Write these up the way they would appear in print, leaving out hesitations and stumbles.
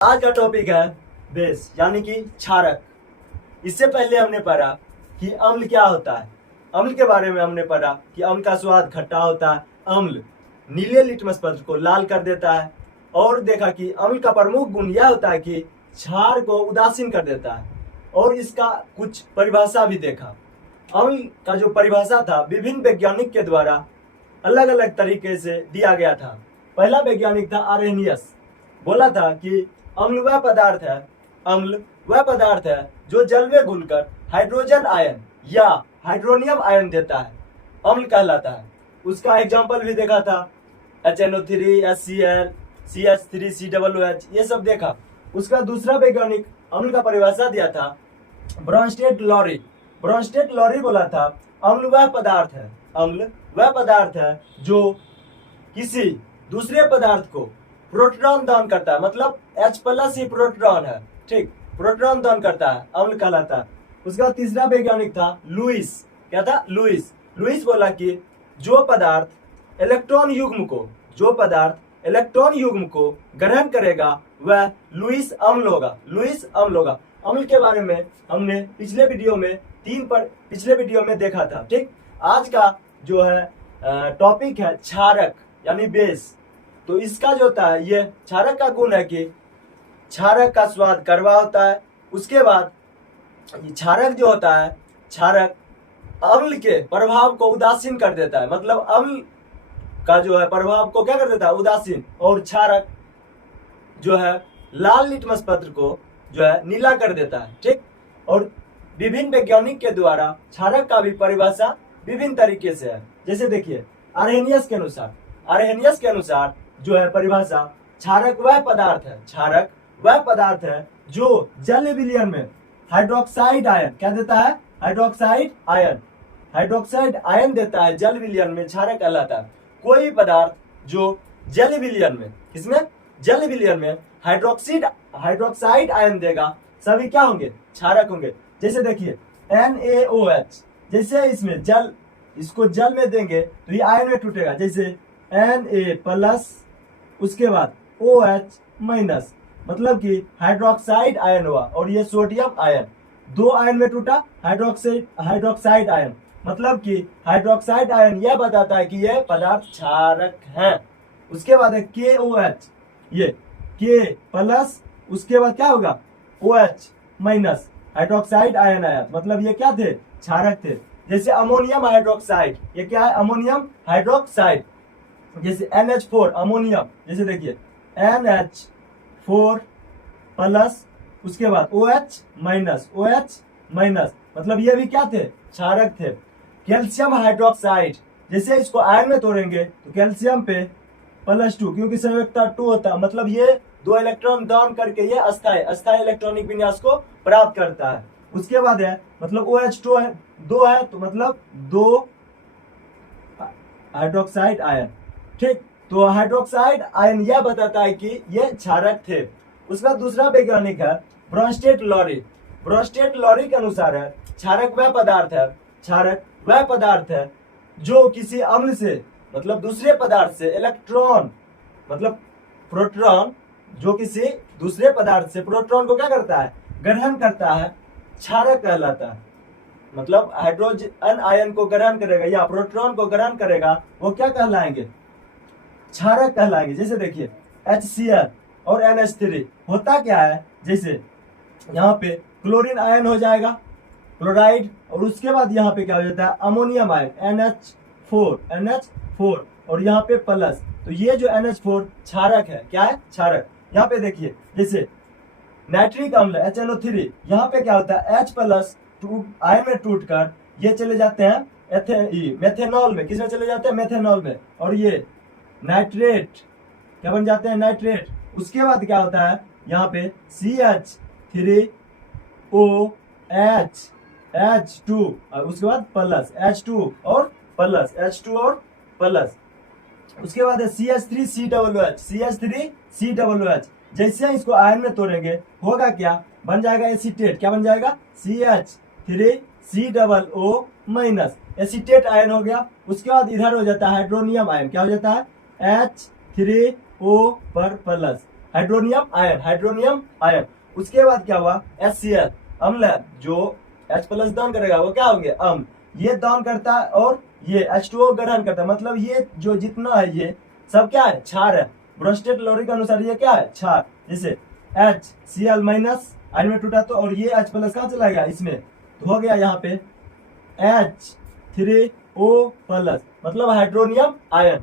आज का टॉपिक है बेस यानी कि क्षारक। इससे पहले हमने पढ़ा कि अम्ल क्या होता है। अम्ल के बारे में हमने पढ़ा कि अम्ल का स्वाद खट्टा होता है। अम्ल नीले लिटमस पत्र को लाल कर देता है। और देखा कि अम्ल का प्रमुख गुण यह होता है कि क्षार को उदासीन कर देता है। और इसका कुछ परिभाषा भी देखा। अम्ल का जो परिभाषा था विभिन्न वैज्ञानिक के द्वारा अलग अलग तरीके से दिया गया था। पहला वैज्ञानिक था आर्हेनियस। बोला था कि अम्ल वह पदार्थ है जो जल में घुलकर हाइड्रोजन आयन या हाइड्रोनियम आयन देता है, अम्ल कहलाता है। उसका एग्जाम्पल भी देखा था, HNO3, HCl, CH3, COOH, ये सब देखा। उसका दूसरा वैज्ञानिक अम्ल का परिभाषा दिया था ब्रॉन्स्टेड लॉरी। ब्रॉन्स्टेड लॉरी बोला था अम्ल वह पदार्थ है जो किसी दूसरे पदार्थ को प्रोटॉन दान करता है, मतलब H+ ही प्रोटॉन है, ठीक, प्रोटॉन दान करता है, अम्ल कहलाता है। उसका तीसरा वैज्ञानिक था लुईस। क्या था? लुईस बोला कि जो पदार्थ इलेक्ट्रॉन युग्म को ग्रहण करेगा वह लुईस अम्ल होगा। अम्ल के बारे में हमने पिछले वीडियो में देखा था, ठीक। आज का जो है टॉपिक है क्षारक यानी बेस। तो इसका जो होता है, ये क्षारक का गुण है कि क्षारक का स्वाद कड़वा होता है। उसके बाद क्षारक जो होता है, क्षारक अम्ल के प्रभाव को उदासीन कर देता है, मतलब अम्ल का जो है प्रभाव को क्या कर देता है? उदासीन। और क्षारक जो है लाल लिटमस पत्र को जो है नीला कर देता है, ठीक। और विभिन्न वैज्ञानिक के द्वारा क्षारक का भी परिभाषा विभिन्न तरीके से है। जैसे देखिए आर्हेनियस के अनुसार जो है परिभाषा, क्षारक वह पदार्थ है जो जल विलयन में हाइड्रोक्साइड आयन क्या देता है? हाइड्रोक्साइड आयन देता है जल विलयन में, क्षारक कहलाता है। कोई पदार्थ जो जल विलयन में हाइड्रोक्साइड आयन देगा, सभी क्या होंगे? क्षारक होंगे। जैसे देखिए NaOH, जैसे इसमें इसको जल में देंगे तो ये आयन में टूटेगा, जैसे Na+, उसके बाद OH-, मतलब कि हाइड्रोक्साइड आयन हुआ। और ये सोडियम आयन, दो आयन में टूटा, हाइड्रोक्साइड आयन, मतलब कि हाइड्रोक्साइड आयन यह बताता है कि यह पदार्थ क्षारक है। उसके बाद है KOH, ये K+, उसके बाद क्या होगा? OH-, हाइड्रोक्साइड आयन आया, मतलब ये क्या थे? क्षारक थे। जैसे अमोनियम हाइड्रोक्साइड, ये क्या है? Ammonium hydroxide. जैसे NH4 अमोनियम, जैसे देखिए NH4+, उसके बाद OH-, मतलब ये भी क्या थे? क्षारक थे। कैल्शियम हाइड्रोक्साइड, जैसे इसको आयन में तोड़ेंगे तो कैल्शियम पे +2, क्योंकि संयोजकता 2 होता है, मतलब ये 2 इलेक्ट्रॉन दान करके ये अस्थायी इलेक्ट्रॉनिक विन्यास को प्राप्त करता है। उसके बाद है मतलब OH2 है, 2 है, तो मतलब 2 हाइड्रोक्साइड आयन, ठीक। तो हाइड्रोक्साइड आयन यह बताता है कि ये क्षारक थे। उसका दूसरा वैज्ञानिक है ब्रॉन्स्टेड लॉरी के अनुसार है क्षारक वह पदार्थ है जो किसी अम्ल से, मतलब दूसरे पदार्थ से इलेक्ट्रॉन, मतलब प्रोटॉन, जो किसी दूसरे पदार्थ से प्रोटॉन को क्या करता है? ग्रहण करता है, क्षारक कहलाता है। मतलब हाइड्रोजन आयन को ग्रहण करेगा या प्रोटॉन को ग्रहण करेगा, वो क्या कहलाएंगे? क्षारक कहलाएंगे। जैसे देखिए HCl और NH3 होता क्या है? जैसे यहाँ पे क्लोरीन आयन हो जाएगा, क्लोराइड, और उसके बाद यहाँ पे क्या हो जाता है? अमोनियम आयन NH4, और यहाँ पे प्लस। तो ये जो NH4 क्षारक है, क्या है? क्षारक। यहाँ पे देखिए जैसे नाइट्रिक अम्ल HNO3, यहाँ पे क्या होता है? H+ आयन में टूटकर ये चले जाते हैं मेथेनॉल में। किसमें चले जाते हैं? मेथेनॉल में। और ये नाइट्रेट क्या बन जाते हैं? नाइट्रेट। उसके बाद क्या होता है? यहाँ पे CH3OH, H2, और उसके बाद प्लस H2 और प्लस। उसके बाद है CH3COOH। जैसे ही इसको आयन में तोड़ेंगे होगा क्या? बन जाएगा एसीटेट। क्या बन जाएगा? CH3COO-, एसीटेट आयन हो गया। उसके बाद इधर हो जाता है हाइड्रोनियम आयन, क्या हो जाता है? H3O+, hydronium ion. उसके बाद क्या हुआ, HCl अम्ल है, जो H प्लस दान करेगा वो क्या होंगे, अम्ल। ये दान करता है और ये H2O ग्रहण करता है, मतलब ये जो जितना है ये सब क्या है, क्षार है। ब्रोस्टेट लोरी के अनुसार ये क्या है, क्षार। जैसे HCl माइनस आयन में टूटा तो, और ये H प्लस कहाँ चला गया, इसमें, तो हो गया यहाँ पे H3O प्लस, मतलब हाइड्रोनियम आयन।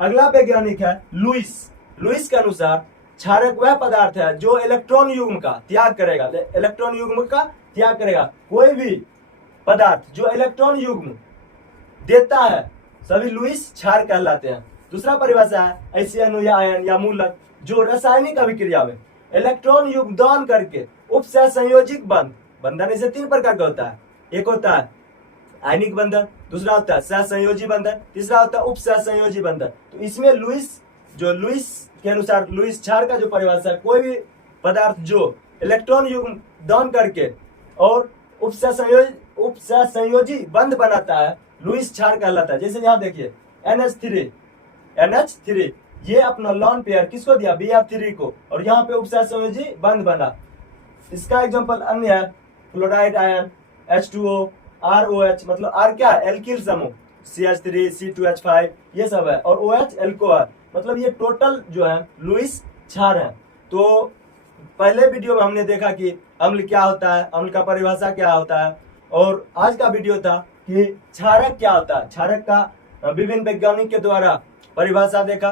अगला वैज्ञानिक है लुईस। लुईस के अनुसार क्षारक वह पदार्थ है जो इलेक्ट्रॉन युग्म का त्याग करेगा, इलेक्ट्रॉन युग्म का त्याग करेगा। कोई भी पदार्थ जो इलेक्ट्रॉन युग्म देता है सभी लुईस क्षार कहलाते हैं। दूसरा परिभाषा है ऐसे अणु या आयन या मूलक जो रासायनिक अभिक्रिया में इलेक्ट्रॉन योगदान करके उपसहसंयोजिक बंधन इसे 3 प्रकार का होता है। एक होता है आयनिक बंधन, दूसरा होता है सहसंयोजी बंधन, तीसरा होता है उपसहसंयोजी बंधन। तो इसमें लुईस के अनुसार लुईस क्षार का जो परिभाषा है, कोई भी पदार्थ जो इलेक्ट्रॉन योगदान करके और उपसहसंयोजी बंध बनाता है लुईस क्षार कहलाता है। जैसे यहाँ देखिए NH3 ये अपना लॉन पेयर किसको दिया, BF3 को, और यहाँ पे उपसहसंयोजी बंध बना। इसका एग्जांपल अन्य है क्लोराइड आयन, H2O, ROH, मतलब R क्या है, एल्किल समूह, CH3, C2H5 ये सब है, और OH एल्कोहल, मतलब ये टोटल जो है लुईस क्षार है। तो पहले वीडियो में हमने देखा कि अम्ल क्या होता है, अम्ल का परिभाषा क्या होता है, और आज का वीडियो था कि क्षारक क्या होता है, क्षारक का विभिन्न वैज्ञानिक के द्वारा परिभाषा देखा।